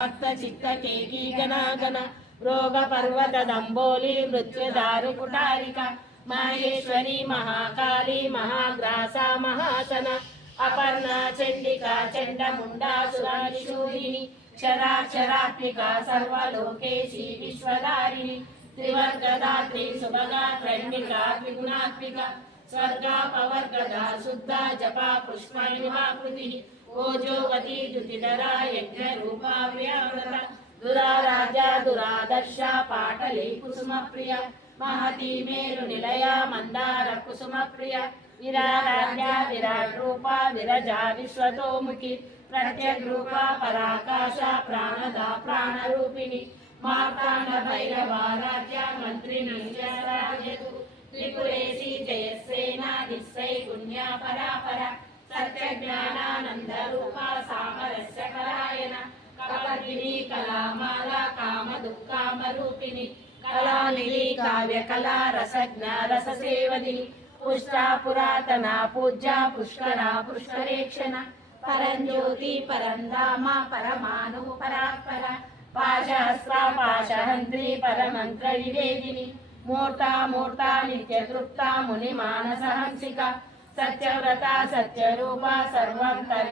चित्तकेकी गणागण रोग पर्वत दंबोली मृत्युदारु कुटारिका माहेश्वरी महाकाली महाग्रासा महासन अपर्णा चंडिका चंडमुंडा सुराशूरिणी क्षराक्षरात्मिका सर्वलोकेशी विश्वधारिणी त्रिवर्गदात्री सुभगा त्रैम्बिका त्रिगुणात्मिका स्वर्गापवर्गदा शुद्धा जपा पुष्पनिवाकृतिः ओजोवती द्युतिधरा यज्ञ रूपा व्याव्रता दुराराजा दुरादर्श पाटली कुसुम प्रिय महती मेरु निलया मंदार कुसुम प्रिय विराराज्ञा विराट रूपा विरजा विश्वतोमुखी प्रत्यग रूपा पराकाशा प्राणदा प्राणरूपिणी मार्तांड भैरवाराध्या मंत्रिणी जयराजतु त्रिपुरेशी जयसेना निस्सै पुण्या परापरा सत्य ज्ञानानंद रूपा सामरस्य करायण कपर्दिनी कलामाला काम दुःखाम रूपिणी कलानिधि काव्य कला रसज्ञ रससेवदिनी पुष्टा पुरातना पूज्या पुष्करा पुष्करेक्षण परंज्योति परंधामा परमाणु परात्परा पाशहस्ता पाशहंत्री परमंत्र निवेदिनी मूर्ता मूर्ता नित्य तृप्ता मुनि मानस हंसिका सत्यव्रता सत्यरूपा सर्वं